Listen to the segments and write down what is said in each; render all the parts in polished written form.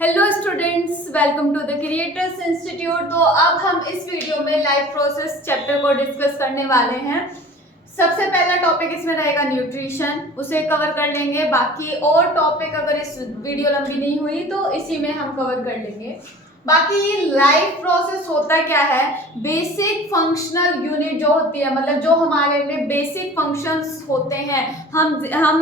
Hello students, welcome to the creators institute. तो अब हम इस वीडियो में लाइफ प्रोसेस चैप्टर को डिस्कस करने वाले हैं। सबसे पहला टॉपिक इसमें रहेगा न्यूट्रिशन, उसे कवर कर लेंगे। बाकी और टॉपिक अगर इस वीडियो लंबी नहीं हुई तो इसी में हम कवर कर लेंगे। बाकी लाइफ प्रोसेस होता क्या है, बेसिक फंक्शनल यूनिट जो होती है, मतलब जो हमारे में बेसिक फंक्शंस होते हैं।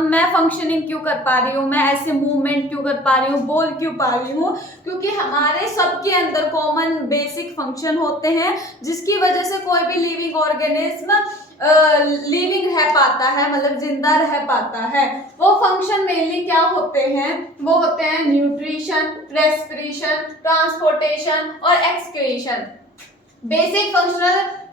मैं फंक्शनिंग क्यों कर पा रही हूँ, मैं ऐसे मूवमेंट क्यों कर पा रही हूँ, बोल क्यों पा रही हूँ, क्योंकि हमारे सबके अंदर कॉमन बेसिक फंक्शन होते हैं जिसकी वजह से कोई भी लिविंग ऑर्गेनिज्म लिविंग रह पाता है, मतलब जिंदा रह पाता है। वो फंक्शन मेनली क्या होते हैं, वो होते हैं न्यूट्रिशन, रेस्पिरेशन, ट्रांसपोर्टेशन और excretion. Basic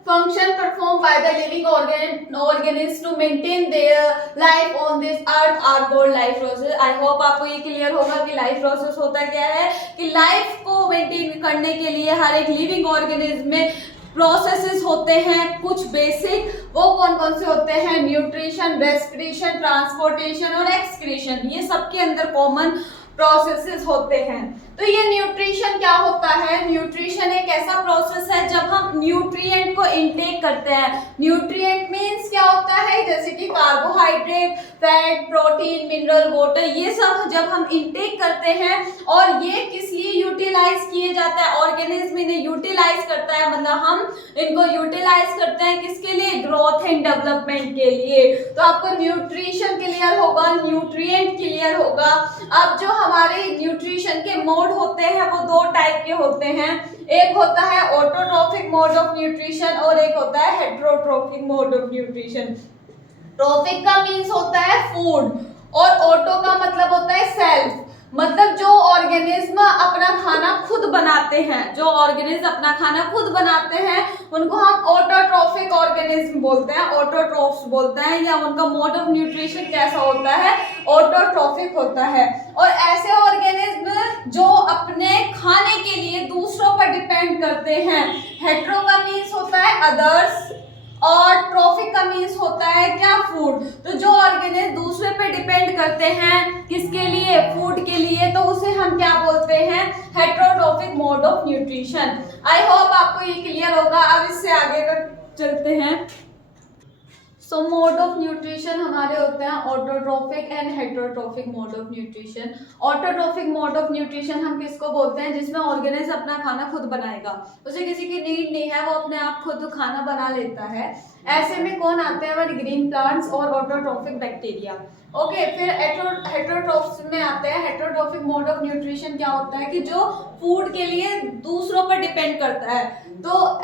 function performed by the living organisms to maintain their life on this earth are called life process। I hope आपको ये क्लियर होगा कि लाइफ प्रोसेस होता क्या है, कि लाइफ को मेंटेन करने के लिए हर एक लिविंग ऑर्गेनिज्म में प्रोसेसेस होते हैं कुछ बेसिक। वो कौन कौन से होते हैं, न्यूट्रिशन, रेस्पिरेशन, ट्रांसपोर्टेशन और एक्सक्रीशन, ये सबके अंदर कॉमन प्रोसेसेस होते हैं। तो ये न्यूट्रिशन क्या होता है, न्यूट्रिशन एक ऐसा प्रोसेस है जब हम न्यूट्रिएंट को इनटेक करते हैं। न्यूट्रिएंट मींस क्या होता है, जैसे कि carbohydrate, fat, protein, mineral, water, ये सब जब हम इनटेक करते हैं और ये किस लिए यूटिलाइज किए जाते हैं, ऑर्गेनिज्म इन्हें यूटिलाइज करता है, मतलब हम इनको यूटिलाइज करते हैं किसके लिए, ग्रोथ एंड डेवलपमेंट के लिए। तो आपको न्यूट्रिशन क्लियर होगा, न्यूट्रिएंट क्लियर होगा। अब जो हमारे न्यूट्रिशन के मोड होते हैं वो दो टाइप के होते हैं, एक होता है ऑटोट्रोफिक मोड ऑफ न्यूट्रिशन और एक होता है heterotrophic mode of nutrition. Trophic का मीन्स होता है फूड और ऑटो का मतलब होता है सेल्फ, मतलब जो ऑर्गेनिज्म अपना खाना खुद बनाते हैं, जो ऑर्गेनिज्म अपना खाना खुद बनाते हैं उनको हम ऑटोट्रोफिक ऑर्गेनिज्म बोलते हैं, ऑटोट्रोफ्स बोलते हैं, या उनका मोड ऑफ न्यूट्रिशन कैसा होता है, ऑटोट्रोफिक होता है। और ऐसे ऑर्गेनिज्म जो अपने खाने के लिए दूसरों पर डिपेंड करते हैं। हेटेरो का मीन्स होता है अदर्स और ट्रोफिक का मीन्स होता है क्या, फूड। तो जो ऑर्गेनिज्म दूसरे पे डिपेंड करते हैं किसके लिए, फूड के लिए, तो उसे हम क्या बोलते हैं, heterotrophic mode of nutrition. I hope आपको ये क्लियर होगा। अब इससे आगे चलते हैं। सो मोड ऑफ न्यूट्रिशन हमारे होते हैं autotrophic and heterotrophic mode of nutrition. Autotrophic mode of nutrition हम किसको बोलते हैं, जिसमें ऑर्गेनिज्म अपना खाना खुद बनाएगा, उसे किसी की नीड नहीं है, वो अपने आप खुद खाना बना लेता है। ऐसे में कौन आते हैं, हमारे ग्रीन प्लांट्स और ऑटोट्रोफिक बैक्टीरिया। ओके, फिर हेटेरोट्रोफ्स में आते हैं। हेटेरोट्रोफिक मोड ऑफ न्यूट्रिशन क्या होता है कि जो फूड के लिए दूसरों पर डिपेंड करता है। तो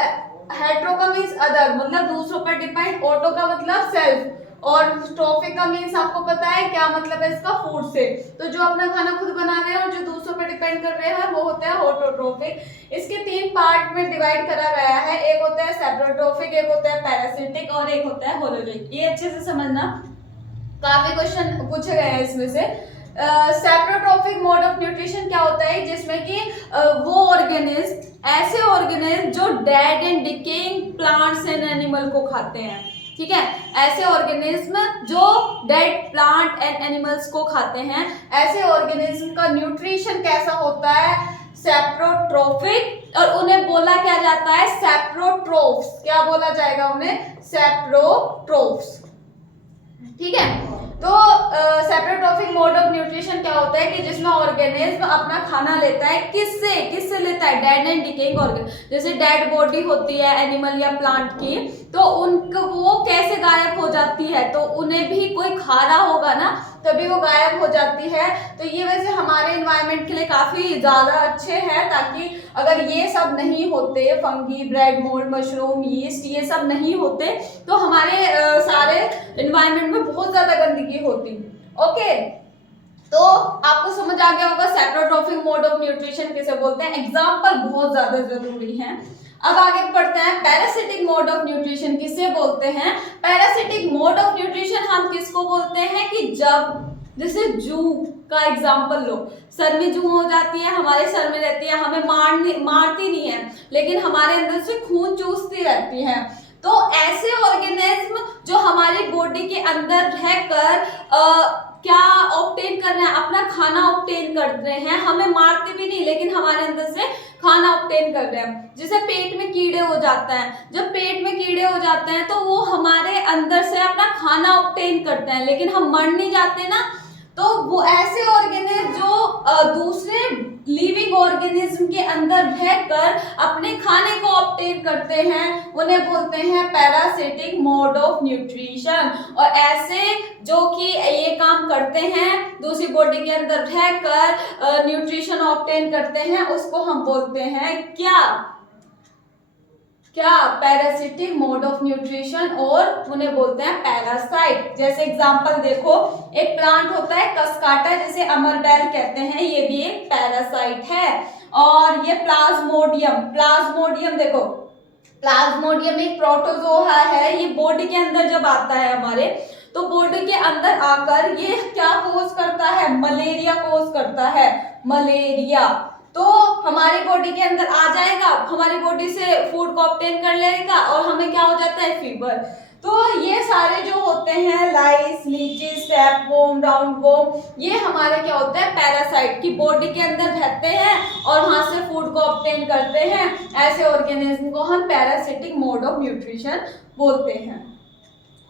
हेटेरो का मीन्स अदर, मतलब दूसरों पर डिपेंड, ऑटो का मतलब सेल्फ, और ट्रोफिक का मीन्स आपको पता है क्या मतलब है इसका, फूड से। तो जो अपना खाना खुद बना रहे हैं और जो दूसरों पर डिपेंड कर रहे हैं वो होते हैं ऑटोट्रोफिक। इसके तीन पार्ट में डिवाइड करा गया है, एक होता है सेप्रोट्रोफिक, एक होता है पैरासिटिक और एक होता है होलोजिक। ये अच्छे से समझना, काफी क्वेश्चन पूछे गए हैं इसमें से। सेप्रोट्रोफिक मोड ऑफ न्यूट्रिशन क्या होता है, जिसमें कि वो ऑर्गेनिज्म, ऐसे ऑर्गेनिज्म जो dead and decaying plants and animal को खाते हैं, ठीक है, ऐसे ऑर्गेनिज्म जो डेड प्लांट एंड एनिमल्स को खाते हैं, ऐसे ऑर्गेनिज्म का न्यूट्रिशन कैसा होता है, सेप्रोट्रोफिक, और उन्हें बोला क्या जाता है, सेप्रोट्रोफ्स। क्या बोला जाएगा उन्हें, सेप्रोट्रोफ्स, ठीक है। तो सेप्रोट्रोफिक मोड ऑफ न्यूट्रिशन क्या होता है कि जिसमें ऑर्गेनिज्म अपना खाना लेता है, किससे लेता है, डेड एंड डिकेइंग ऑर्गेन, जैसे डेड बॉडी होती है एनिमल या प्लांट की, तो उनको वो कैसे गायब हो जाती है, तो उन्हें भी कोई खा रहा होगा ना, तभी वो गायब हो जाती है। तो ये वैसे हमारे एनवायरनमेंट के लिए काफी ज्यादा अच्छे हैं, ताकि अगर ये सब नहीं होते, fungi, bread mould, mushroom, yeast, ये सब नहीं होते तो हमारे सारे एनवायरनमेंट में बहुत ज्यादा गंदगी होती। ओके, तो आपको समझ आ गया होगा सेप्रोट्रोफिक मोड ऑफ न्यूट्रिशन किसे बोलते हैं, एग्जाम्पल बहुत ज्यादा जरूरी है। अब आगे बढ़ते हैं, पैरासिटिक मोड ऑफ न्यूट्रिशन किसे बोलते हैं। पैरासिटिक मोड ऑफ न्यूट्रिशन हम किसको बोलते हैं कि जब, जैसे जू का एग्जाम्पल लो, सर में जू हो जाती है, हमारे सर में रहती है, हमें मारती नहीं है लेकिन हमारे अंदर से खून चूसती रहती है। तो ऐसे ऑर्गेनिज्म जो हमारी बॉडी के अंदर रहकर क्या ऑब्टेन कर रहे हैं, अपना खाना ऑब्टेन कर रहे हैं, हमें मारते भी नहीं लेकिन हमारे अंदर से खाना ऑब्टेन कर रहे हैं। जैसे पेट में कीड़े हो जाते हैं, जब पेट में कीड़े हो जाते हैं तो वो हमारे अंदर से अपना खाना ऑब्टेन करते हैं, लेकिन हम मर नहीं जाते ना। तो वो ऐसे ऑर्गेनिज्म जो दूसरे लिविंग ऑर्गेनिज्म के अंदर रहकर अपने खाने को ऑब्टेन करते हैं, उन्हें बोलते हैं पैरासिटिक मोड ऑफ न्यूट्रिशन। और ऐसे जो कि ये काम करते हैं, दूसरी बॉडी के अंदर रहकर न्यूट्रिशन ऑब्टेन करते हैं, उसको हम बोलते हैं क्या पैरासिटिक मोड ऑफ न्यूट्रिशन, और उन्हें बोलते हैं पैरासाइट। जैसे एग्जांपल देखो, एक प्लांट होता है कस्काटा, जिसे अमरबेल कहते हैं, ये भी एक पैरासाइट है। और ये प्लाज्मोडियम देखो, प्लाज्मोडियम एक प्रोटोजोआ है। ये बॉडी के अंदर जब आता है हमारे, तो बॉडी के अंदर आकर ये क्या कोज करता है, मलेरिया कोज करता है, मलेरिया। तो हमारी बॉडी के अंदर आ जाएगा, हमारी बॉडी से फूड को ऑब्टेन कर लेगा और हमें क्या हो जाता है, फीवर। तो ये सारे जो होते हैं लाइस, लीचेस, टैपवॉर्म, राउंडवॉर्म, ये हमारे क्या होता है, पैरासाइट की बॉडी के अंदर रहते हैं और वहां से फूड को ऑब्टेन करते हैं। ऐसे ऑर्गेनिज्म को हम पैरासिटिक मोड ऑफ न्यूट्रिशन बोलते हैं।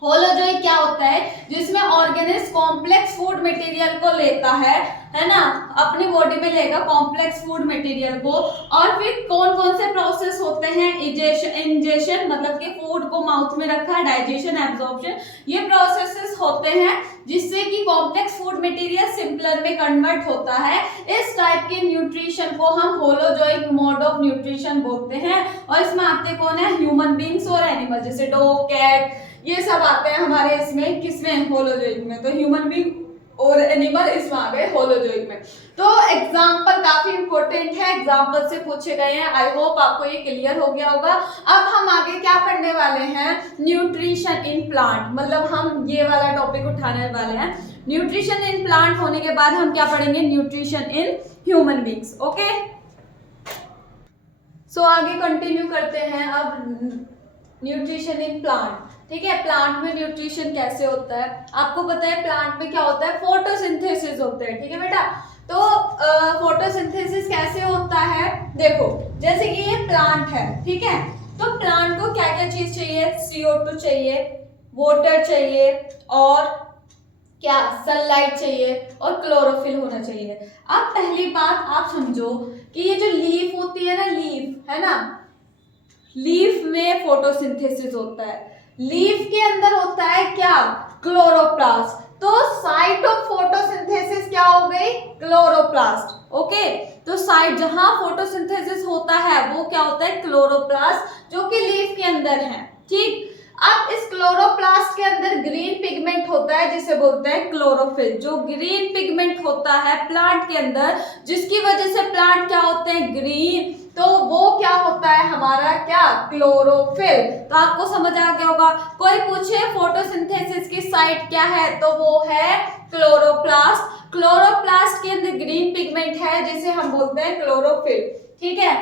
होलोजोइक क्या होता है, जिसमें ऑर्गेनिज्म कॉम्प्लेक्स फूड मटेरियल को लेता है ना, अपनी बॉडी में लेगा कॉम्प्लेक्स फूड मटेरियल को। और फिर कौन कौन से प्रोसेस होते हैं, इंजेशन मतलब कि फूड को माउथ में रखा, डाइजेशन, एब्जॉर्प्शन, ये प्रोसेसेस होते हैं जिससे कि कॉम्प्लेक्स फूड मटेरियल सिंपलर में कन्वर्ट होता है। इस टाइप के न्यूट्रिशन को हम होलोजोइक मोड ऑफ न्यूट्रिशन बोलते हैं। और इसमें आते कौन है, ह्यूमन बींग्स और एनिमल, जैसे डॉग, कैट, ये सब आते हैं हमारे इसमें, किसमें, होलोजोइक में। तो ह्यूमन बींग और एनिमल इसमें आ गए होलोजोइक में। तो एग्जाम्पल काफी इंपॉर्टेंट है, एग्जाम्पल से पूछे गए हैं। आई होप आपको ये क्लियर हो गया होगा। अब हम आगे क्या पढ़ने वाले हैं, न्यूट्रिशन इन प्लांट, मतलब हम ये वाला टॉपिक उठाने वाले हैं। न्यूट्रिशन इन प्लांट होने के बाद हम क्या पढ़ेंगे, nutrition in human beings. Okay, so आगे कंटिन्यू करते हैं अब न्यूट्रिशन इन प्लांट। ठीक है, प्लांट में न्यूट्रिशन कैसे होता है, आपको पता है प्लांट में क्या होता है, फोटोसिंथेसिस होता है। ठीक है बेटा, तो फोटोसिंथेसिस कैसे होता है, देखो जैसे कि ये प्लांट है, ठीक है, तो प्लांट को क्या क्या चीज चाहिए, CO2 चाहिए, वाटर चाहिए, और क्या, सनलाइट चाहिए, और क्लोरोफिल होना चाहिए। अब पहली बात आप समझो कि ये जो लीफ होती है ना, लीफ है ना, लीफ में फोटोसिंथेसिस होता है। लीफ के अंदर होता है क्या, क्लोरोप्लास्ट। तो साइट ऑफ फोटोसिंथेसिस क्या हो गई, क्लोरोप्लास्ट। ओके, तो साइट जहां फोटोसिंथेसिस होता है वो क्या होता है, क्लोरोप्लास्ट, जो कि लीफ के अंदर है। ठीक, अब इस क्लोरोप्लास्ट के अंदर ग्रीन पिगमेंट होता है जिसे बोलते हैं क्लोरोफिल। जो ग्रीन पिगमेंट होता है प्लांट के अंदर, जिसकी वजह से प्लांट क्या होते हैं, ग्रीन, तो वो क्या होता है हमारा, क्या, क्लोरोफिल। तो आपको समझ आ गया होगा। कोई पूछे फोटोसिंथेसिस की साइट क्या है, तो वो है क्लोरोप्लास्ट। क्लोरोप्लास्ट के अंदर ग्रीन पिगमेंट है जिसे हम बोलते हैं क्लोरोफिल। ठीक है,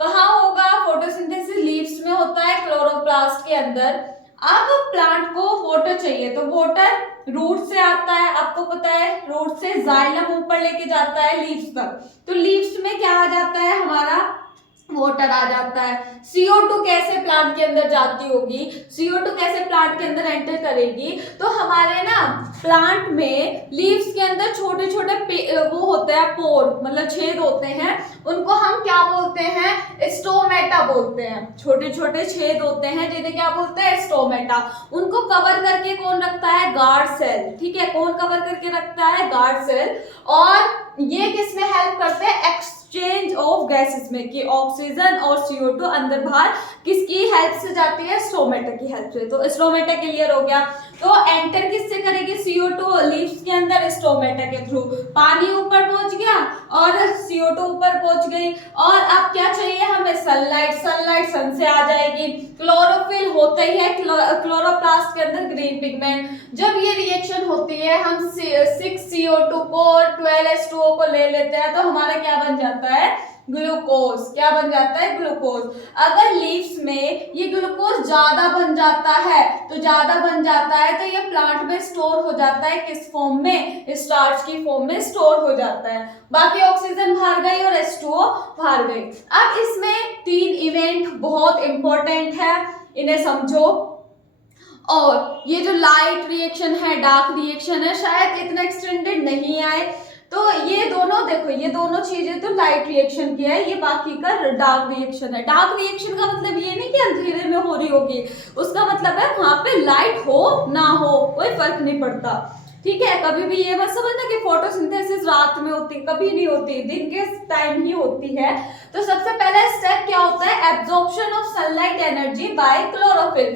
कहाँ होगा फोटोसिंथेसिस, लीव्स में होता है, क्लोरोप्लास्ट के अंदर। अब प्लांट को वाटर चाहिए, तो वाटर रूट से आता है, आपको पता है रूट से जाइलम ऊपर लेके जाता है लीव्स तक। तो लीव्स में क्या आ जाता है हमारा, वाटर आ जाता है। CO2 कैसे प्लांट के अंदर जाती होगी, CO2 कैसे प्लांट के अंदर एंटर करेगी, तो हमारे ना प्लांट में लीव्स के अंदर छोटे छोटे वो होते हैं पोर, मतलब छेद होते हैं, उनको हम क्या बोलते हैं, स्टोमेटा बोलते हैं। छोटे छोटे छेद होते हैं जिन्हें क्या बोलते हैं, स्टोमेटा। उनको कवर करके कौन रखता है, गार्ड सेल। ठीक है, कौन कवर करके रखता है, गार्ड सेल। और ये किसमें हेल्प करते हैं, एक्सचेंज ऑफ गैसेस में, कि ऑक्सीजन और CO2 अंदर बाहर किसकी हेल्प से जाती है, स्टोमेटा की हेल्प से। तो स्टोमेटा क्लियर हो गया। तो एंटर किससे करेगी, CO2 लीव्स के अंदर, स्टोमेटा के थ्रू। पानी ऊपर पहुंच गया और CO2 ऊपर पहुंच गई। और अब क्या चाहिए हमें, सनलाइट, सनलाइट सन से आ जाएगी। क्लोरोफिल होता ही है क्लोरोप्लास्ट के अंदर ग्रीन पिगमेंट। जब ये रिएक्शन होती है, हम 6 CO2 को और 12 H2O को ले लेते हैं, तो हमारा क्या बन जाता है, ग्लूकोज। क्या बन जाता है? ग्लूकोज। अगर लीव्स में ये ग्लूकोज ज्यादा बन जाता है तो ये प्लांट में स्टोर हो जाता है किस फॉर्म में? स्टार्च की फॉर्म में स्टोर हो जाता है। बाकी ऑक्सीजन बाहर गई और H2O बाहर गई। अब इसमें 3 इवेंट बहुत इंपॉर्टेंट है, इन्हें समझो। और ये जो लाइट रिएक्शन है, डार्क रिएक्शन है, शायद इतना एक्सटेंडेड नहीं आए। तो ये दोनों देखो, ये दोनों चीजें तो लाइट रिएक्शन की है, ये बाकी का डार्क रिएक्शन है। डार्क रिएक्शन का मतलब ये नहीं कि अंधेरे में हो रही होगी, उसका मतलब है वहां पे लाइट हो ना हो कोई फर्क नहीं पड़ता। ठीक है, कभी भी ये मत समझना कि फोटोसिंथेसिस रात में होती, कभी नहीं होती, दिन के टाइम ही होती है। तो सबसे पहला स्टेप क्या होता है? Absorption of sunlight energy by chlorophyll.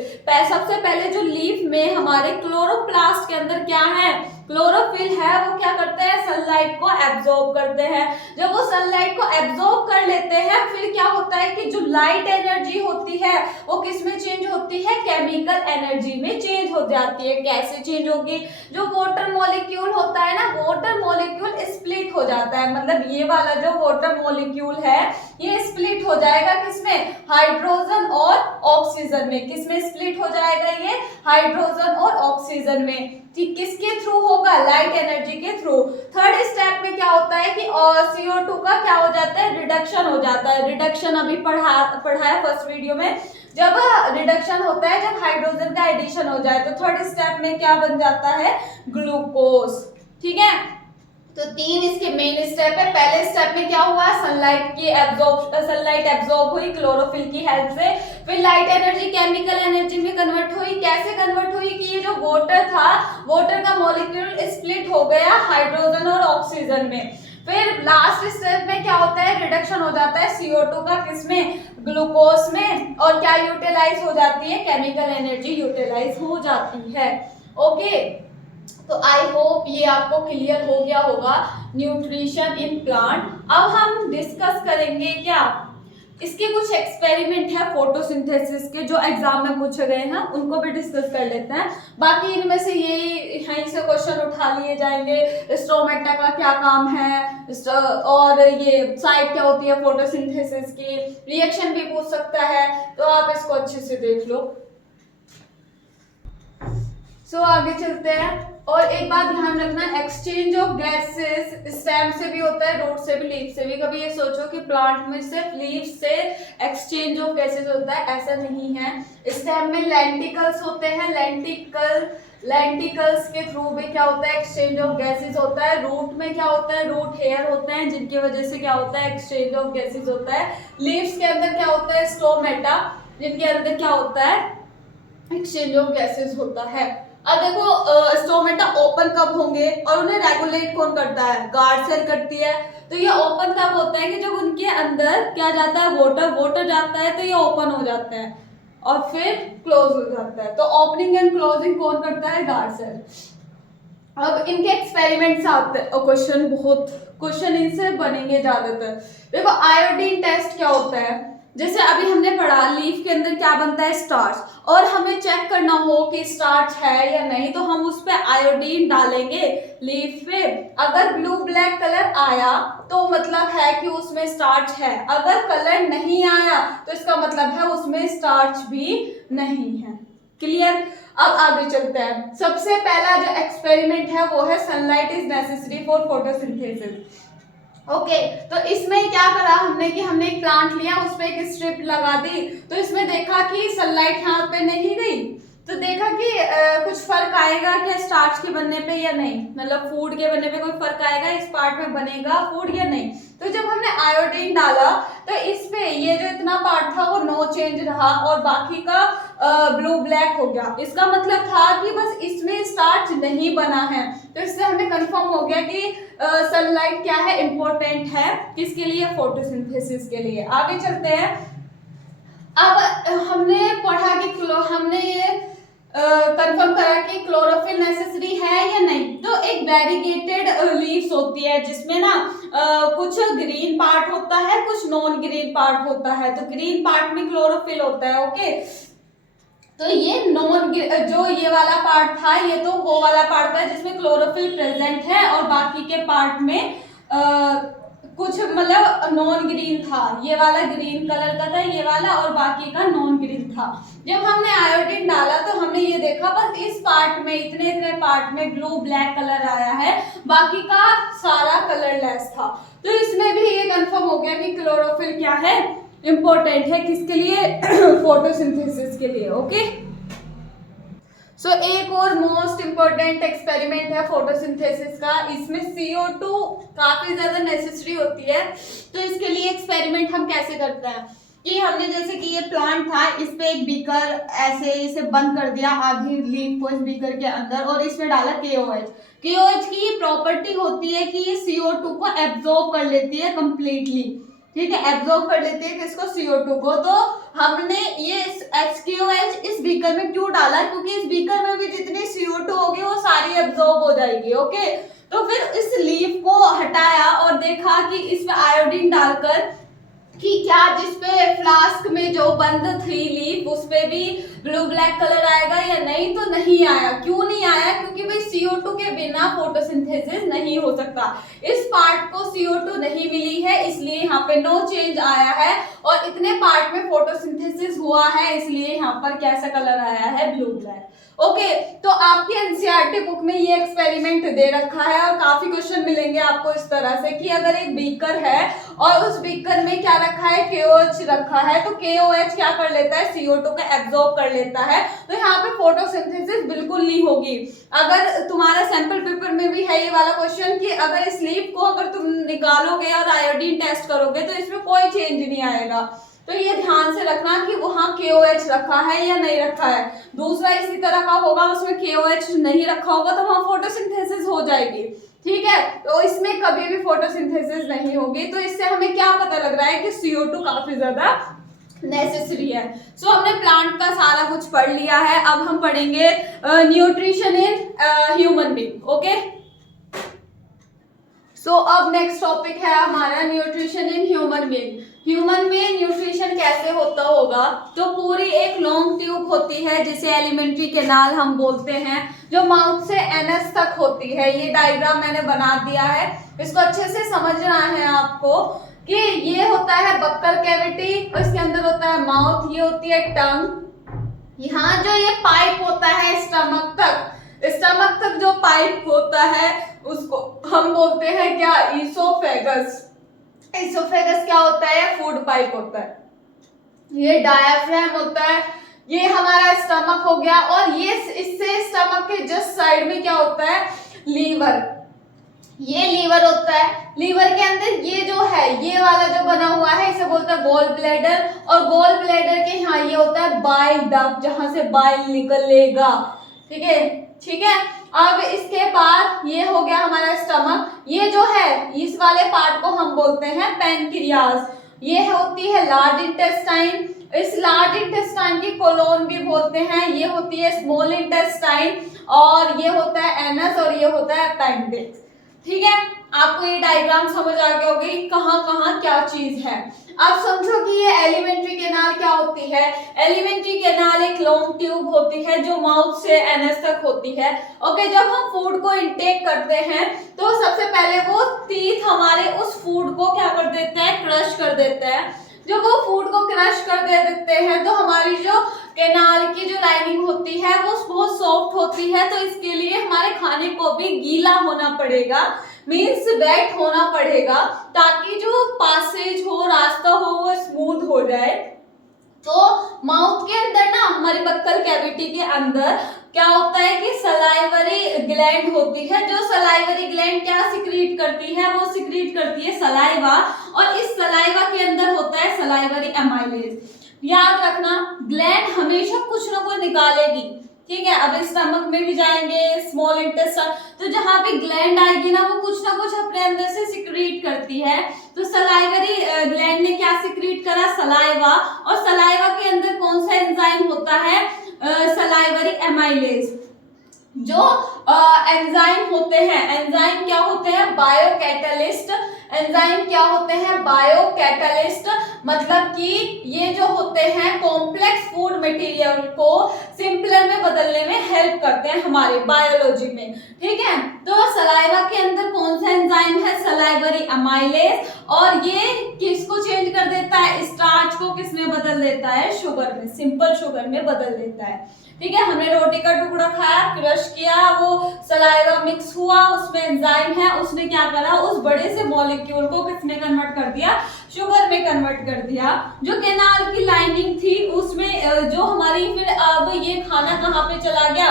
सबसे पहले जो लीफ में हमारे क्लोरोप्लास्ट के अंदर क्या है? क्लोरोफिल है, वो क्या करते हैं? सनलाइट को एब्जॉर्ब करते हैं। जब वो सनलाइट को एब्जॉर्ब कर लेते हैं, फिर क्या होता है कि जो लाइट एनर्जी होती है वो किस में चेंज होती है? केमिकल एनर्जी में चेंज हो जाती है। कैसे चेंज होगी? जो वाटर मॉलिक्यूल होता है ना, वाटर मॉलिक्यूल स्प्लिट हो जाता है। मतलब ये वाला जो वाटर मॉलिक्यूल है ये स्प्लिट हो जाएगा किसमें? हाइड्रोजन और ऑक्सीजन में। किसमें स्प्लिट हो जाएगा ये? हाइड्रोजन और ऑक्सीजन में। ठीक, किसके थ्रू होगा? लाइट एनर्जी के थ्रू। थर्ड स्टेप में क्या होता है कि CO2 का क्या हो जाता है? रिडक्शन हो जाता है। रिडक्शन अभी पढ़ाया फर्स्ट वीडियो में। जब रिडक्शन होता है, जब हाइड्रोजन का एडिशन हो जाए, तो थर्ड स्टेप में क्या बन जाता है? ग्लूकोज। ठीक है, तो 3 इसके मेन स्टेप है। पहले स्टेप में क्या हुआ? सनलाइट एब्जॉर्ब हुई क्लोरोफिल की हेल्प से। फिर लाइट एनर्जी केमिकल एनर्जी में कन्वर्ट हुई। कैसे कन्वर्ट हुई कि ये जो वाटर था, वाटर का मॉलिक्यूल स्प्लिट हो गया हाइड्रोजन और ऑक्सीजन में। फिर लास्ट स्टेप में क्या होता है? रिडक्शन हो जाता है CO2 का, किसमें? ग्लूकोज में। और क्या यूटिलाइज हो जाती है? केमिकल एनर्जी यूटिलाइज हो जाती है। ओके, तो आई होप ये आपको क्लियर हो गया होगा न्यूट्रिशन इन प्लांट। अब हम डिस्कस करेंगे क्या? इसके कुछ एक्सपेरिमेंट है फोटोसिंथेसिस के जो एग्जाम में पूछे गए हैं, उनको भी डिस्कस कर लेते हैं। बाकी इनमें से ये यहीं से क्वेश्चन उठा लिए जाएंगे। स्टोमेटा का क्या काम है, और ये साइट क्या होती है फोटोसिंथेसिस की, रिएक्शन भी पूछ सकता है, तो आप इसको अच्छे से देख लो। आगे चलते हैं। और एक बात ध्यान रखना, एक्सचेंज ऑफ गैसेस स्टेम से भी होता है, रूट से भी, लीफ से भी। कभी ये सोचो कि प्लांट में सिर्फ लीफ से एक्सचेंज ऑफ गैसेस होता है, ऐसा नहीं है। स्टेम में लेंटिकल्स होते हैं, लेंटिकल्स के थ्रू भी क्या होता है? एक्सचेंज ऑफ गैसेस होता है। रूट में क्या होता है? रूट हेयर होते हैं, जिनकी वजह से क्या होता है? एक्सचेंज ऑफ गैसेस होता है। लीव्स के अंदर क्या होता है? स्टोमेटा, जिनके अंदर क्या होता है? एक्सचेंज ऑफ गैसेस होता है। अब देखो, स्टोमेटा ओपन कब होंगे और उन्हें रेगुलेट कौन करता है? गार्ड सेल करती है। तो ये ओपन कब होता है कि जब उनके अंदर क्या जाता है? वाटर जाता है, तो ये ओपन हो जाता है और फिर क्लोज हो जाता है। तो ओपनिंग एंड क्लोजिंग कौन करता है? Guard cell. अब इनके एक्सपेरिमेंट्स आते हैं, क्वेश्चन इनसे बनेंगे ज्यादातर। देखो, आयोडीन टेस्ट क्या होता है? जैसे अभी हमने पढ़ा, लीफ के अंदर क्या बनता है? स्टार्च। और हमें चेक करना हो कि स्टार्च है या नहीं, तो हम उस पे आयोडीन डालेंगे लीफ पे। अगर ब्लू ब्लैक कलर आया तो मतलब है कि उसमें स्टार्च है। अगर कलर नहीं आया तो इसका मतलब है उसमें स्टार्च भी नहीं है। क्लियर? अब आगे चलते हैं। सबसे पहला जो एक्सपेरिमेंट है वो है sunlight is necessary for photosynthesis. Okay, तो इसमें क्या करा हमने कि हमने एक प्लांट लिया, उस पर एक स्ट्रिप लगा दी। तो इसमें देखा कि सनलाइट यहाँ पे नहीं गई, तो देखा कि कुछ फर्क आएगा क्या स्टार्च के बनने पे या नहीं? मतलब फूड के बनने पे कोई फर्क आएगा? इस पार्ट में बनेगा फूड या नहीं? तो जब हमने आयोडीन डाला तो इस पे ये जो इतना पार्ट था वो नो चेंज रहा और बाकी का ब्लू ब्लैक हो गया। इसका मतलब था कि बस इसमें स्टार्च नहीं बना है। तो इससे हमें कंफर्म हो गया कि सनलाइट क्या है? इंपॉर्टेंट है किसके लिए? फोटोसिंथेसिस के लिए। आगे चलते हैं। अब हमने पढ़ा कि हमने ये कंफर्म करा कि क्लोरोफिल नेसेसरी है या नहीं। तो एक वेरीगेटेड लीव्स होती है जिसमें ना कुछ ग्रीन पार्ट होता है, कुछ नॉन ग्रीन पार्ट होता है। तो ग्रीन पार्ट में क्लोरोफिल होता है। ओके, तो ये जो ये वाला पार्ट था, ये तो वो वाला पार्ट था जिसमें क्लोरोफिल प्रेजेंट है और बाकी के पार्ट में कुछ मतलब नॉन ग्रीन था, ये वाला ग्रीन कलर का था ये वाला, और बाकी का नॉन ग्रीन था। जब हमने आयोडीन डाला तो हमने ये देखा बस इस पार्ट में इतने इतने पार्ट में ब्लू ब्लैक कलर आया है, बाकी का सारा कलरलेस था। तो इसमें भी ये कंफर्म हो गया कि क्लोरोफिल क्या है, इंपॉर्टेंट है किसके लिए, फोटोसिंथेसिस के लिए। ओके, सो एक और मोस्ट इम्पोर्टेंट एक्सपेरिमेंट है फोटोसिंथेसिस का, इसमें CO2 काफी ज्यादा नेसेसरी होती है। तो इसके लिए एक्सपेरिमेंट हम कैसे करते हैं कि हमने जैसे कि ये प्लांट था, इस पे एक बीकर ऐसे इसे बंद कर दिया, आधी लीफ को इस बीकर के अंदर, और इसमें डाला KOH। KOH की ये प्रॉपर्टी होती है कि ये CO2 को एब्जॉर्ब कर लेती है कंप्लीटली, ठीक है, एब्जॉर्ब कर लेती है किसको, CO2 को। तो हमने ये HKOH इस बीकर में क्यों डाला, क्योंकि इस बीकर में भी जितनी CO2 होगी वो सारी एब्जॉर्ब हो जाएगी। ओके, तो फिर इस लीफ को हटाया और देखा कि इसमें आयोडीन डालकर कि क्या जिसपे फ्लास्क में जो बंद थी लीफ उस पे भी ब्लू ब्लैक कलर आएगा या नहीं, तो नहीं आया। क्यों नहीं आया, क्योंकि भाई CO2 के बिना फोटोसिंथेसिस नहीं हो सकता। इस पार्ट को CO2 नहीं मिली है, इसलिए यहाँ पे नो चेंज आया है, और इतने पार्ट में फोटोसिंथेसिस हुआ है, इसलिए यहाँ पर कैसा कलर आया है, ब्लू ब्लैक। ओके, तो आपकी एनसीईआरटी बुक में ये एक्सपेरिमेंट दे रखा है, और काफी क्वेश्चन मिलेंगे आपको इस तरह से कि अगर एक बीकर है और उस बीकर में क्या रखा है, KOH रखा है, तो KOH क्या कर लेता है, CO2 को एब्जॉर्ब कर लेता है, तो यहाँ पे फोटोसिंथेसिस बिल्कुल नहीं होगी। अगर तुम्हारा सैंपल पेपर में भी है ये वाला क्वेश्चन कि अगर इस लीफ को अगर तुम निकालोगे और आयोडीन टेस्ट करोगे तो इसमें कोई चेंज नहीं आएगा। तो ये ध्यान से रखना कि वहां KOH रखा है या नहीं रखा है। दूसरा इसी तरह का होगा, उसमें KOH नहीं रखा होगा तो वहां फोटोसिंथेसिस हो जाएगी, ठीक है, तो इसमें कभी भी फोटोसिंथेसिस नहीं होगी। तो इससे हमें क्या पता लग रहा है कि CO2 काफी ज्यादा नेसेसरी है। सो हमने प्लांट का सारा कुछ पढ़ लिया है, अब हम पढ़ेंगे nutrition in human being. Okay, so अब नेक्स्ट टॉपिक है हमारा nutrition in human being. Human में न्यूट्रिशन कैसे होता होगा, तो पूरी एक लॉन्ग ट्यूब होती है जिसे एलिमेंट्री कैनाल हम बोलते हैं, जो माउथ से एनस तक होती है। ये डायग्राम मैंने बना दिया है, इसको अच्छे से समझना है आपको कि ये होता है बक्कल कैविटी, और इसके अंदर होता है माउथ, ये होती है टंग। यहाँ जो ये पाइप होता है स्टमक तक जो पाइप होता है उसको हम बोलते हैं क्या, ईसोफेगस। इसोफेगस क्या होता है, फूड पाइप होता है। ये डायाफ्राम होता है, ये हमारा स्टमक हो गया, और ये इससे स्टमक के जस्ट साइड में क्या होता है, लीवर। ये लीवर होता है। लीवर के अंदर ये जो है, ये वाला जो बना हुआ है इसे बोलते हैं गॉल ब्लैडर, और गॉल ब्लैडर के यहाँ ये होता है बाइल डक्ट, जहां से बाइल निकलेगा, ठीक है। अब इसके बाद ये हो गया हमारा स्टमक। ये जो है इस वाले पार्ट को हम बोलते हैं पैनक्रियाज। ये होती है लार्ज इंटेस्टाइन, इस लार्ज इंटेस्टाइन की कोलोन भी बोलते हैं। ये होती है स्मॉल इंटेस्टाइन, और ये होता है एनस, और ये होता है अपेंडिक्स, ठीक है। आपको ये डायग्राम समझ आ गया होगी कहाँ कहाँ क्या चीज है। अब समझो कि ये एलिमेंट्री कैनाल क्या होती है। एलिमेंट्री कैनाल एक लॉन्ग ट्यूब होती है जो माउथ से एनस तक होती है। ओके, जब हम फूड को इंटेक करते हैं तो सबसे पहले वो टीथ हमारे उस फूड को क्या कर देते हैं, क्रश कर देते हैं। जब वो फूड को क्रश कर देते हैं तो हमारी जो कैनाल की जो लाइनिंग होती है वो बहुत सॉफ्ट होती है, तो इसके लिए हमारे खाने को भी गीला होना पड़ेगा, मीन्स वेट होना पड़ेगा, ताकि जो पासेज हो, रास्ता हो, वो स्मूथ हो जाए। तो माउथ के अंदर ना, हमारी बक्कल कैविटी के अंदर क्या होता है कि सलाइवरी ग्लैंड होती है। जो सलाइवरी ग्लैंड क्या सिक्रीट करती है, वो सिक्रीट करती है सलाइवा, और इस सलाइवा के अंदर होता है सलाइवरी एमाइलेज। याद रखना, ग्लैंड हमेशा कुछ ना कुछ निकालेगी, ठीक है। अब स्टमक में भी जाएंगे, स्मॉल इंटेस्टाइन, तो जहां पे ग्लैंड आएगी ना वो कुछ ना कुछ अपने अंदर से सिक्रीट करती है। तो सलाइवरी ग्लैंड ने क्या सिक्रीट करा, सलाइवा, और सलाइवा के अंदर कौन सा एंजाइम होता है, सलाइवरी एमाइलेज। जो एंजाइम होते हैं, एंजाइम क्या होते हैं, बायो कैटालिस्ट। एंजाइम क्या होते हैं, बायो कैटालिस्ट, मतलब कि ये जो होते हैं कॉम्प्लेक्स फूड मटेरियल को सिंपलर में बदलने में हेल्प करते हैं हमारे बायोलॉजी में, ठीक है। तो सलाइवा के अंदर कौन सा एंजाइम है, सलाइवरी अमाइलेज, और ये किसको चेंज कर देता है, स्टार्च को किसमें बदल देता है, शुगर में, सिंपल शुगर में बदल देता है, ठीक है। हमने रोटी का टुकड़ा खाया, क्रश किया, वो सलाइवा मिक्स हुआ, उसमें एंजाइम है, उसने क्या करा, उस बड़े से मॉलिक्यूल को किसमें कन्वर्ट कर दिया, शुगर में कन्वर्ट कर दिया। जो कैनाल की लाइनिंग थी उसमें जो हमारी, फिर अब ये खाना कहाँ पे चला गया,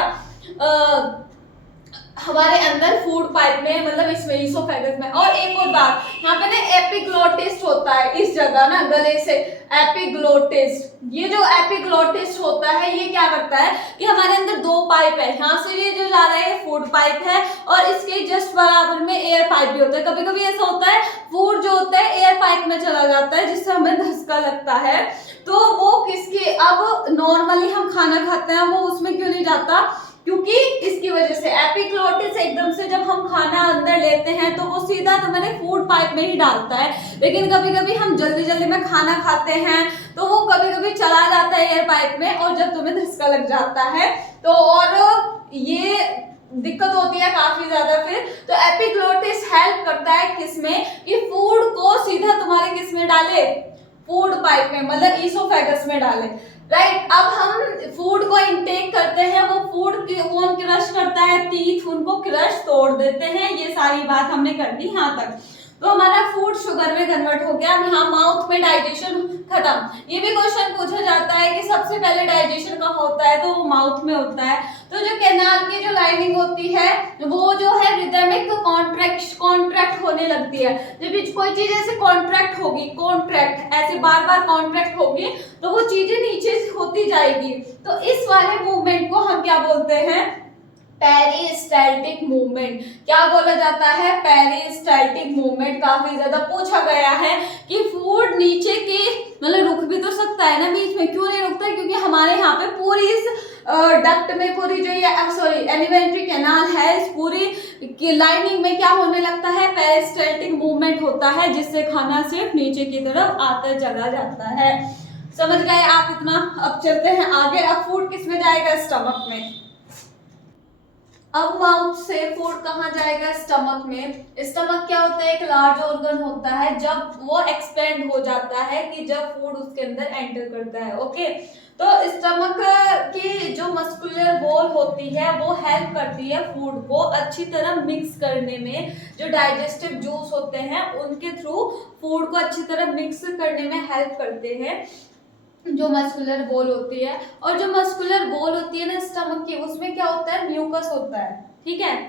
हमारे अंदर फूड पाइप में, मतलब इसमें ईसोफेगस में। और एक और बात, यहाँ पे ना एपिग्लोटिस होता है इस जगह ना, गले से एपिग्लोटिस, ये जो एपिग्लोटिस होता है ये क्या करता है कि हमारे अंदर दो पाइप है, यहाँ से ये जो जा रहा है फूड पाइप है, और इसके जस्ट बराबर में एयर पाइप भी होता है। कभी कभी ऐसा होता है फूड जो होता है एयर पाइप में चला जाता है, जिससे हमें धक्का लगता है, तो वो किसके, अब नॉर्मली हम खाना खाते हैं वो उसमें क्यों नहीं जाता, क्योंकि इसकी वजह से एपिग्लोटिस एकदम से जब हम खाना अंदर लेते हैं तो वो सीधा तो मैंने फूड पाइप में ही डालता है, लेकिन कभी कभी हम जल्दी जल्दी में खाना खाते हैं तो वो कभी कभी चला जाता है एयर पाइप में, और जब तुम्हें धक्का लग जाता है तो और ये दिक्कत होती है काफी ज्यादा। फिर तो एपिग्लोटिस हेल्प करता है किसमें, कि फूड को सीधा तुम्हारे किसमें डाले, फूड पाइप में, मतलब ईसोफेगस में डाले, राइट। अब हम फूड को इंटेक करते हैं, वो फूड कौन क्रश करता है, टीथ उनको क्रश तोड़ देते हैं। ये सारी बात हमने कर दी यहाँ तक। तो हमारा फूड शुगर में कन्वर्ट हो गया। यहाँ माउथ में डाइजेशन खत्म। ये भी क्वेश्चन पूछा जाता है कि सबसे पहले डाइजेशन कहाँ होता है, तो वो माउथ में होता है। तो जो कैनाल की जो लाइनिंग होती है वो जो है रिदमिक कॉन्ट्रैक्ट होने लगती है। जब कोई चीज ऐसे कॉन्ट्रैक्ट होगी, कॉन्ट्रैक्ट ऐसे बार बार कॉन्ट्रैक्ट होगी तो वो चीजें नीचे होती जाएगी। तो इस वाले मूवमेंट को हम क्या बोलते हैं, पेरिस्टाल्टिक मूवमेंट। क्या बोला जाता है, पेरिस्टाल्टिक मूवमेंट। काफी ज्यादा पूछा गया है कि फूड नीचे की, मतलब रुक भी तो सकता है ना बीच में, क्यों नहीं रुकता, क्योंकि हमारे यहाँ पे पूरी इस डक्ट में, पूरी जो ये एलिमेंट्री कैनाल है, इस पूरी की लाइनिंग में क्या होने लगता है, पेरिस्टाल्टिक मूवमेंट होता है, जिससे खाना सिर्फ नीचे की तरफ आता चला जाता है। समझ गए आप इतना। अब चलते हैं आगे। अब फूड किस में जाएगा, स्टमक में। अब माउथ से फूड कहाँ जाएगा, स्टमक में। स्टमक क्या होता है, एक लार्ज ऑर्गन होता है, जब वो एक्सपेंड हो जाता है कि जब फूड उसके अंदर एंटर करता है, ओके। तो स्टमक की जो मस्कुलर वॉल होती है वो हेल्प करती है फूड को अच्छी तरह मिक्स करने में। जो डाइजेस्टिव जूस होते हैं उनके थ्रू फूड को अच्छी तरह मिक्स करने में हेल्प करते हैं जो मस्कुलर वॉल होती है। और जो मस्कुलर वॉल होती है ना स्टमक की, उसमें क्या होता है, म्यूकस होता है, ठीक है।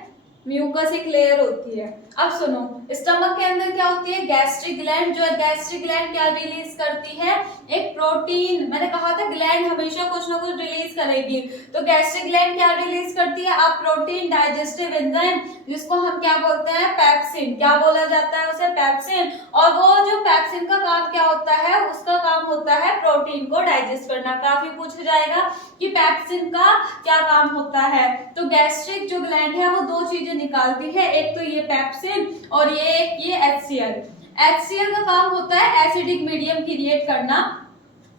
म्यूकस एक लेयर होती है। अब सुनो, स्टमक के अंदर क्या होती है, गैस्ट्रिक ग्लैंड। जो गैस्ट्रिक ग्लैंड क्या रिलीज करती है, एक प्रोटीन। मैंने कहा था ग्लैंड हमेशा कुछ ना कुछ रिलीज करेगी, तो गैस्ट्रिक ग्लैंड क्या रिलीज करती है, अब प्रोटीन डाइजेस्टिव एंजाइम, जिसको हम क्या बोलते हैं, पेप्सिन। क्या बोला जाता है उसे, पेप्सिन। और वो जो पेप्सिन का काम क्या होता है, उसका काम होता है प्रोटीन को डाइजेस्ट करना। काफी पूछा जाएगा कि पेप्सिन का क्या काम होता है। तो गैस्ट्रिक जो ग्लैंड है वो दो चीजें निकालती है, एक तो ये पेप्सिन और ये HCl। HCl का काम होता है एसिडिक मीडियम क्रिएट करना,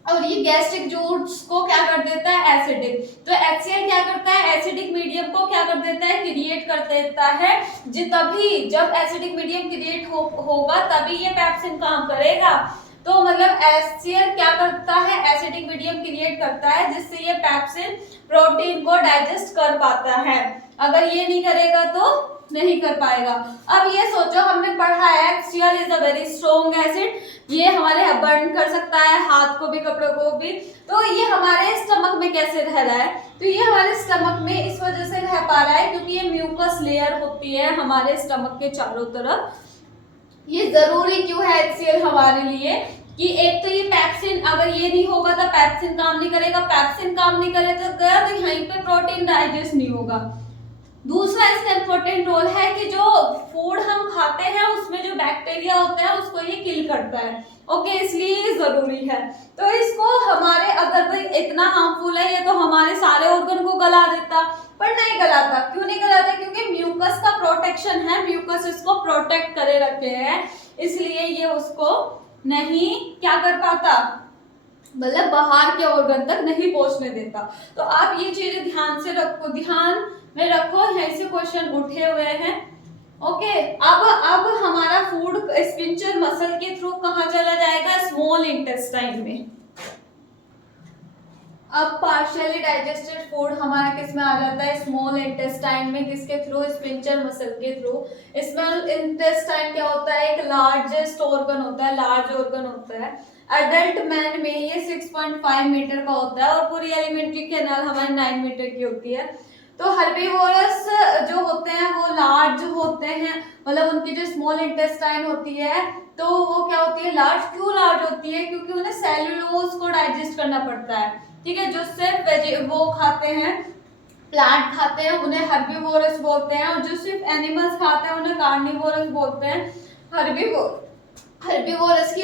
और ये गैस्ट्रिक जूस को क्या कर देता है, एसिडिक। तो HCl क्या करता है, एसिडिक मीडियम को क्या कर देता है, क्रिएट कर देता है। तभी जब एसिडिक मीडियम क्रिएट होगा तभी ये पेप्सिन काम करेगा। तो मतलब HCl क्या करता है, एसिडिक मीडियम क्रिएट करता है, जिससे ये पेप्सिन प्रोटीन को डाइजेस्ट कर पाता है। अगर ये नहीं करेगा तो नहीं कर पाएगा। अब ये सोचो, हमने पढ़ा है HCl is a very strong acid, ये हमारे बर्न कर सकता है हाथ को भी, कपड़ों को भी। तो ये हमारे स्टमक में कैसे रह रहा है, तो ये हमारे स्टमक में इस वजह से रह पा रहा है क्योंकि ये म्यूकस लेयर होती है हमारे स्टमक के चारों तरफ। ये जरूरी क्यों है HCl हमारे लिए, कि एक तो ये पेप्सिन, अगर ये नहीं होगा तो पेप्सिन काम नहीं करेगा, पेप्सिन काम नहीं करेगा तो यहीं पे प्रोटीन डाइजेस्ट नहीं होगा। दूसरा इसका इम्पोर्टेंट रोल है कि जो फूड हम खाते हैं उसमें जो बैक्टीरिया होता है उसको ये किल करता है। ओके, इसलिए ये जरूरी है। तो इसको हमारे अगर भाई इतना हार्मफुल है ये तो हमारे सारे ऑर्गन को गला देता, पर नहीं गलाता। क्यों नहीं गलाता? क्योंकि म्यूकस का प्रोटेक्शन है, म्यूकस इसको प्रोटेक्ट करे रखे हैं, इसलिए ये उसको नहीं क्या कर पाता, मतलब बाहर के ऑर्गन तक नहीं पहुंचने देता। तो आप ये चीजें ध्यान से रखो, ध्यान में रखो, यहीं से क्वेश्चन उठे हुए हैं। ओके, अब हमारा फूड स्पिंचर मसल के थ्रू कहाँ चला जाएगा? स्मॉल इंटेस्टाइन में। अब पार्शियली डाइजेस्टेड फूड हमारे किस में आ जाता है? स्मॉल इंटेस्टाइन में। किसके थ्रू? स्पिंचर मसल के थ्रू। स्मॉल इंटेस्टाइन क्या होता है? एक लार्जेस्ट ऑर्गन होता है, लार्ज ऑर्गन होता है। अडल्ट मैन में ये 6.5 मीटर का होता है और पूरी एलिमेंट्री कैनाल हमारी 9 मीटर की होती है। तो हर्बीवोरस जो होते हैं वो लार्ज होते हैं, मतलब उनकी जो स्मॉल इंटेस्टाइन होती है तो वो क्या होती है? लार्ज। क्यों लार्ज होती है? क्योंकि उन्हें सेल्यूलोज को डाइजेस्ट करना पड़ता है, ठीक है। जो सिर्फ वो खाते हैं, प्लांट खाते हैं, उन्हें हर्बीवोरस बोलते हैं, और जो सिर्फ एनिमल्स खाते हैं उन्हें कार्निवोरस बोलते हैं। हर्बीवोरस की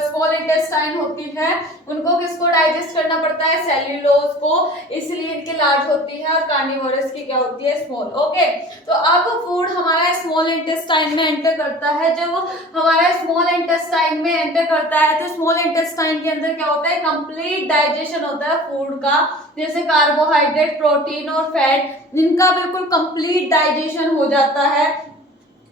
स्मॉल इंटेस्टाइन होती है, उनको किसको डाइजेस्ट करना पड़ता है? सेल्यूलोज को, इसलिए इनकी लार्ज होती है, और कार्निवोरस की क्या होती है? स्मॉल। ओके, तो अब फूड हमारा स्मॉल इंटेस्टाइन में एंटर करता है। जब हमारा स्मॉल इंटेस्टाइन में एंटर करता है तो स्मॉल इंटेस्टाइन के अंदर क्या होता है? कंप्लीट डाइजेशन होता है फूड का, जैसे कार्बोहाइड्रेट, प्रोटीन और फैट, इनका बिल्कुल कंप्लीट डाइजेशन हो जाता है।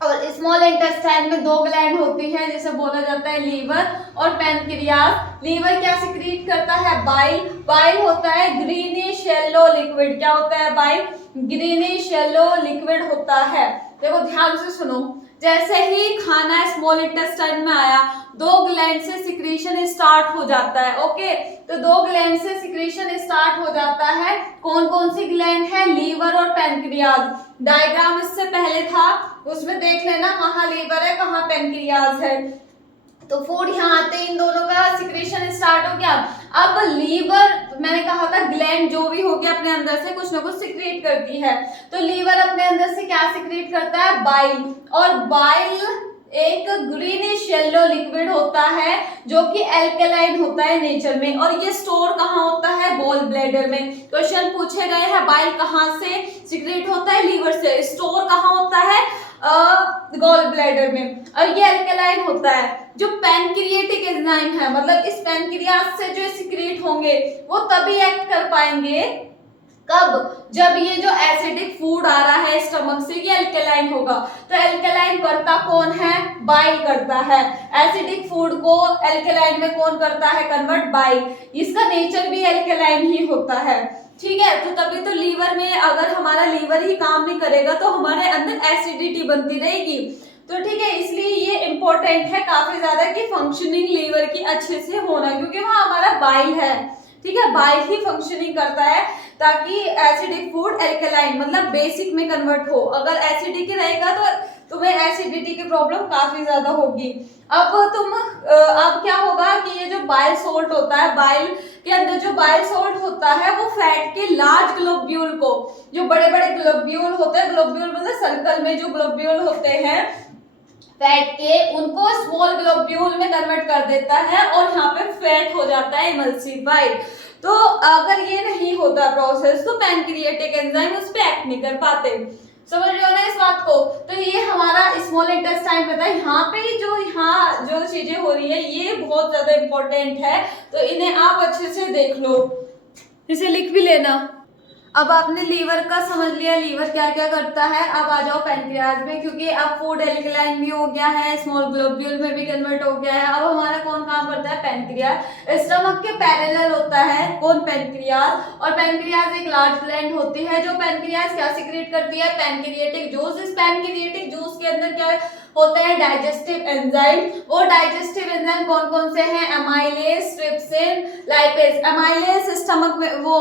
और स्मॉल इंटेस्टाइन में 2 ग्लैंड होती है, जिसे बोला जाता है लीवर और पैनक्रियास। लीवर क्या सिक्रीट करता है? बाइल। बाइल होता है ग्रीनिश येलो लिक्विड। क्या होता है? बाइल ग्रीनिश येलो लिक्विड होता है। देखो ध्यान से सुनो, जैसे ही खाना स्मॉल इंटेस्टाइन में आया 2 ग्लैंड से सिक्रीशन स्टार्ट हो जाता है। ओके, तो 2 ग्लैंड से सिक्रीशन स्टार्ट हो जाता है। कौन कौन सी ग्लैंड है? लीवर और पैनक्रियाज। डायग्राम इससे पहले था, उसमें देख लेना कहाँ लीवर है कहाँ पैनक्रियाज है। तो फूड यहाँ आते इन दोनों का सिक्रीशन स्टार्ट हो गया। अब लीवर, मैंने कहा था ग्लैंड जो भी हो गया अपने अंदर से कुछ ना कुछ सिक्रीट करती है, तो लीवर अपने अंदर से क्या सिक्रीट करता है? बाइल। और बाइल एक ग्रीनिश येलो लिक्विड होता है जो कि एल्कलाइन होता है नेचर में, और ये स्टोर कहाँ होता है? गॉल ब्लैडर में। क्वेश्चन पूछे गए हैं बाइल कहाँ से सिक्रीट होता है? लीवर से। स्टोर कहाँ होता है? गॉल ब्लैडर में। और ये एल्कलाइन होता है। जो पैनक्रिएटिक एंजाइम है, मतलब इस पैनक्रियास से जो सिक्रीट होंगे वो तभी एक्ट कर पाएंगे कब? जब ये जो एसिडिक फूड आ रहा है स्टमक से, ये एल्कलाइन होगा। तो एल्कलाइन करता कौन है? बाइल करता है। एसिडिक फूड को एल्कलाइन में कौन करता है कन्वर्ट? बाइल। इसका नेचर भी एल्कलाइन ही होता है, ठीक है। तो तभी तो लीवर में, अगर हमारा लीवर ही काम नहीं करेगा तो हमारे अंदर एसिडिटी बनती रहेगी। तो ठीक है, इसलिए ये इंपॉर्टेंट है काफी ज्यादा कि फंक्शनिंग लीवर की अच्छे से होना, क्योंकि वहाँ हमारा बाइल है, ठीक है। बाइल ही फंक्शनिंग करता है ताकि एसिडिक फूड एल्कलाइन मतलब बेसिक में कन्वर्ट हो। अगर एसिडिक रहेगा तो तुम्हें एसिडिटी की प्रॉब्लम काफी ज्यादा होगी। अब क्या होगा कि ये जो बाइल सोल्ट होता है, बाइल के अंदर जो बाइल सोल्ट होता है वो फैट के लार्ज ग्लोब्यूल को, जो बड़े बड़े ग्लोब्यूल होते हैं, ग्लोब्यूल मतलब सर्कल में जो ग्लोब्यूल होते हैं फैट के, उनको स्मॉल ग्लोब्यूल में कन्वर्ट कर देता है और यहाँ पे फैट हो जाता है इमल्सिफाइड। तो अगर ये नहीं होता प्रोसेस तो पैनक्रिएटिक एंजाइम उस पे एक्ट नहीं कर पाते। समझ रहे हो ना इस बात को? तो ये हमारा स्मॉल इंटेस्टाइन पता है, यहाँ जो चीजें हो रही है ये बहुत ज्यादा इंपॉर्टेंट है, तो इन्हें आप अच्छे से देख लो, इसे लिख भी लेना। अब आपने लीवर का समझ लिया, लीवर क्या क्या करता है। अब आ जाओ पैनक्रियाज में, क्योंकि अब फूड एल्कलाइन भी हो गया है, स्मॉल ग्लोब्यूल में भी कन्वर्ट हो गया है। अब हमारा कौन काम करता है? पैनक्रियाज। स्टमक के पैरेलल होता है कौन? पैनक्रियाज। और पैनक्रियाज एक लार्ज ग्लैंड होती है जो पैनक्रियाज क्या सिक्रेट करती है? Pancreatic juice. इस पैनक्रिएटिक जूस के अंदर क्या होते हैं डाइजेस्टिव एंजाइम। वो डाइजेस्टिव एंजाइम कौन कौन से हैं? Amylase, trypsin, lipase. Amylase stomach में, वो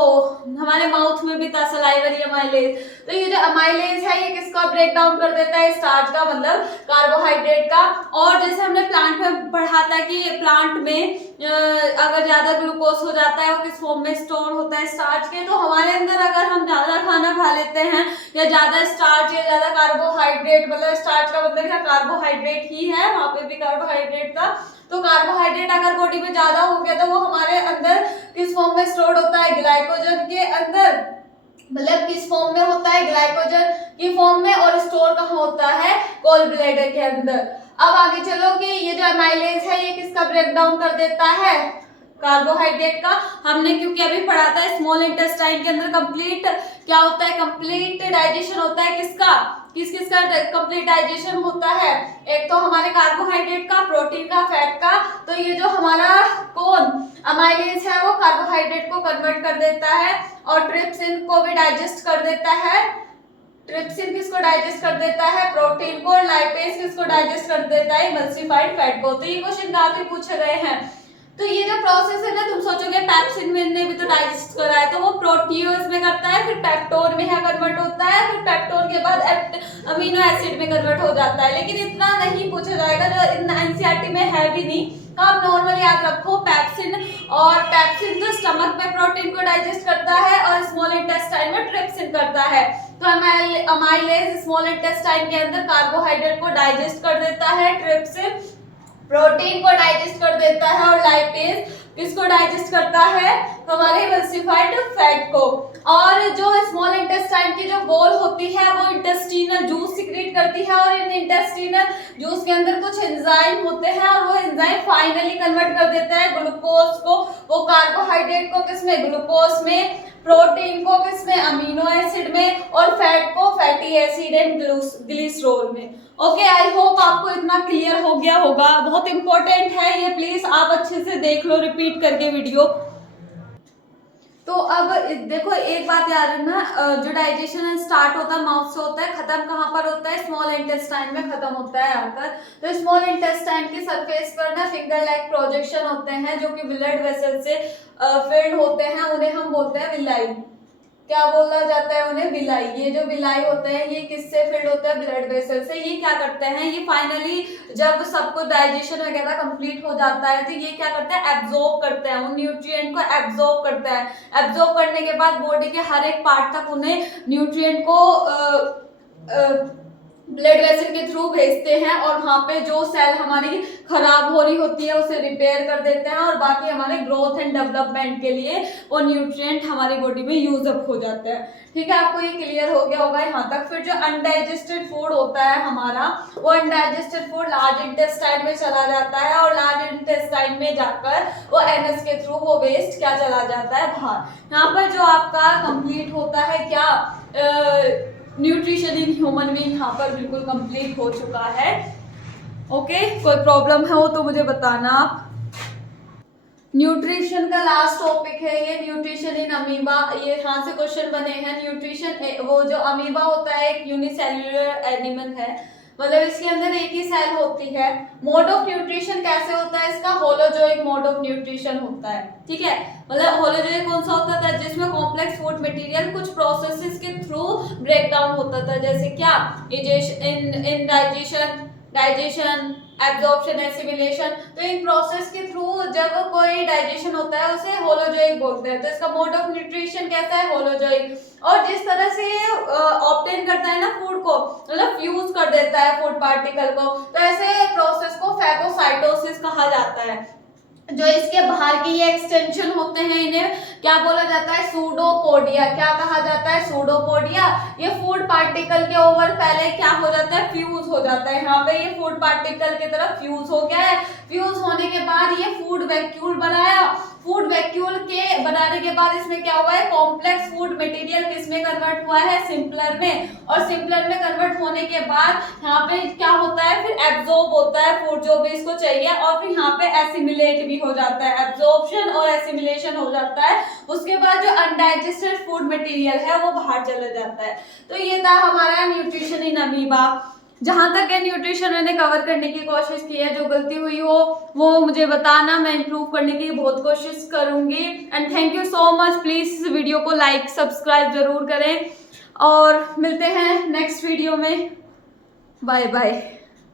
हमारे माउथ में भी था, सलाइवरी अमाइलेज। तो ये जो अमाइलेज है ये किसका ब्रेक डाउन कर देता है? स्टार्च का, मतलब कार्बोहाइड्रेट का। और जैसे हमने प्लांट में पढ़ा था कि प्लांट में अगर ज्यादा ग्लूकोज हो जाता है वो किस फॉर्म में स्टोर होता है? स्टार्च के। तो हमारे अंदर अगर हम ज्यादा खाना खा लेते हैं या ज्यादा स्टार्च या ज्यादा कार्बोहाइड्रेट, मतलब स्टार्च का मतलब क्या? कार्बोहाइड्रेट ही है, वहां पे भी कार्बोहाइड्रेट था। तो कार्बोहाइड्रेट अगर बॉडी में ज्यादा हो गया तो वो हमारे अंदर किस फॉर्म में स्टोर होता है? ग्लाइकोजन के अंदर, मतलब किस फॉर्म में होता है? ग्लाइकोजन की फॉर्म में। और स्टोर कहाँ होता है? गॉल ब्लैडर के अंदर। अब आगे चलो कि ये जो अमाइलेज है ये किसका ब्रेक डाउन कर देता है? कार्बोहाइड्रेट का। हमने क्योंकि अभी पढ़ा था स्मॉल इंटेस्टाइन के अंदर कंप्लीट क्या होता है? कंप्लीट डाइजेशन होता है किसका? किस किस का कंप्लीट डाइजेशन होता है? एक तो हमारे कार्बोहाइड्रेट का, प्रोटीन का, फैट का। तो ये जो हमारा कौन अमाइलेज है वो कार्बोहाइड्रेट को कन्वर्ट कर देता है और ट्रिप्सिन को भी डाइजेस्ट कर देता है। ट्रिप्सिन किसको डाइजेस्ट कर देता है? प्रोटीन को। लाइपेज किसको डाइजेस्ट कर देता है? इमल्सिफाइड फैट को। तो ये क्वेश्चन काफी पूछे गए हैं। तो ये जो प्रोसेस है ना, तुम सोचोगे पैप्सिन ने भी तो डाइजेस्ट करा है, तो वो प्रोटीओज में करता है, फिर पेप्टोन में कन्वर्ट होता है, फिर पेप्टोन के बाद अमीनो एसिड में कन्वर्ट हो जाता है। लेकिन इतना नहीं पूछा जाएगा, जो एनसीईआरटी में है भी नहीं। आप नॉर्मल याद रखो पैप्सिन, और पैप्सिन जो स्टमक में प्रोटीन को डाइजेस्ट करता है और स्मॉल इंटेस्टाइन में ट्रिप्सिन करता है। तो अमाइलेज स्मॉल इंटेस्टाइन के अंदर कार्बोहाइड्रेट को डाइजेस्ट कर देता है, ट्रिप्सिन प्रोटीन को डाइजेस्ट कर देता है, और लाइपेज किसको डाइजेस्ट करता है? हमारे इमल्सिफाइड फैट को। और जो स्मॉल इंटेस्टाइन की जो वॉल होती है वो इंटेस्टिनल जूस सिक्रीट करती है, और इन इंटेस्टिनल जूस के अंदर कुछ एंजाइम होते हैं, और वो एंजाइम फाइनली कन्वर्ट कर देता है ग्लूकोज को, वो कार्बोहाइड्रेट को किसमें? ग्लूकोज में, प्रोटीन को किसमें? अमीनो एसिड में, और फैट को फैटी एसिड एंड ग्लिसरॉल में। ओके, आई होप आपको इतना क्लियर हो गया होगा। बहुत इंपॉर्टेंट है ये, प्लीज आप अच्छे से देख लो रिपीट करके वीडियो। तो अब देखो एक बात याद रखना, जो डाइजेशन स्टार्ट होता है माउथ से होता है, खत्म कहाँ पर होता है? स्मॉल इंटेस्टाइन में खत्म होता है आकर। तो स्मॉल इंटेस्टाइन की सरफेस पर ना फिंगर लाइक प्रोजेक्शन होते हैं जो कि ब्लड वेसल से फिल्ड होते हैं, उन्हें हम बोलते हैं विलाई। क्या बोला जाता है उन्हें? विलाई। ये जो विलाई होते हैं ये किससे फिल्ड होते हैं? ब्लड वेसल से। ये क्या करते हैं? ये फाइनली जब सबको डाइजेशन वगैरह कंप्लीट हो जाता है तो ये क्या करते हैं? एब्जॉर्ब करते हैं, उन न्यूट्रिएंट को एब्जॉर्ब करते हैं। एब्जॉर्ब करने के बाद बॉडी के हर एक पार्ट तक उन्हें न्यूट्रिएंट को ब्लड वेसल के थ्रू भेजते हैं, और वहाँ पे जो सेल हमारी खराब हो रही होती है उसे रिपेयर कर देते हैं, और बाकी हमारे ग्रोथ एंड डेवलपमेंट के लिए वो न्यूट्रिएंट हमारी बॉडी में यूज अप हो जाता है। ठीक है, आपको ये क्लियर हो गया होगा यहाँ तक। फिर जो अनडाइजेस्टेड फूड होता है हमारा, वो अनडाइजेस्टेड फूड लार्ज इंटेस्टाइन में चला जाता है, और लार्ज इंटेस्टाइन में जाकर वो एनएस के थ्रू वो वेस्ट क्या चला जाता है? बाहर। यहाँ पर जो आपका कंप्लीट होता है क्या न्यूट्रिशन इन ह्यूमन बीइंग यहाँ पर बिल्कुल कंप्लीट हो चुका है। ओके, कोई प्रॉब्लम है हो तो मुझे बताना आप। न्यूट्रिशन का लास्ट टॉपिक है ये, न्यूट्रिशन इन अमीबा। ये यहाँ से क्वेश्चन बने हैं। न्यूट्रिशन, वो जो अमीबा होता है एक यूनिसेल्युलर एनिमल है, मतलब इसके अंदर एक ही सेल होती है। मोड ऑफ न्यूट्रिशन कैसे होता है इसका? होलोजोइक मोड ऑफ न्यूट्रिशन होता है। ठीक है, मतलब होलोजोइक कौन सा होता था? जिसमें कॉम्प्लेक्स फूड मटेरियल कुछ प्रोसेसेस के थ्रू ब्रेक डाउन होता था, जैसे क्या? In digestion, absorption, assimilation. तो इन प्रोसेस के थ्रू जब कोई डाइजेशन होता है उसे होलोजोइक बोलते हैं। तो इसका मोड ऑफ न्यूट्रिशन कैसा है? होलोजोइक। और जिस तरह से ऑब्टेन करता है ना फूड को, मतलब फ्यूज कर देता है फूड पार्टिकल को, तो ऐसे प्रोसेस को फैगोसाइटोसिस कहा जाता है। जो इसके बाहर की ये एक्सटेंशन होते हैं इन्हें क्या बोला जाता है? सूडोपोडिया। क्या कहा जाता है? सूडोपोडिया। ये फूड पार्टिकल के ओवर पहले क्या हो जाता है? फ्यूज हो जाता है। यहाँ पे ये फूड पार्टिकल की तरफ फ्यूज हो गया है। फ्यूज होने के बाद ये फूड वैक्यूल बनाया। फूड वैक्यूल के बनाने के बाद इसमें क्या हुआ है? कॉम्प्लेक्स फूड मटेरियल किसमें कन्वर्ट हुआ है? सिंपलर में। और सिंपलर में कन्वर्ट होने के बाद यहाँ पे क्या होता है? फिर एब्जॉर्ब होता है फूड जो भी इसको चाहिए, और फिर यहाँ पे एसिमिलेट भी हो जाता है। एब्जॉर्प्शन और एसिमिलेशन हो जाता है। उसके बाद जो अनडाइजेस्टेड फूड मटेरियल है वो बाहर चला जाता है। तो ये था हमारा न्यूट्रिशन इन अमीबा। जहाँ तक है न्यूट्रिशन मैंने कवर करने की कोशिश की है, जो गलती हुई हो वो मुझे बताना, मैं इम्प्रूव करने की बहुत कोशिश करूँगी। And thank you so much. Please इस वीडियो को लाइक सब्सक्राइब ज़रूर करें और मिलते हैं नेक्स्ट वीडियो में। Bye bye.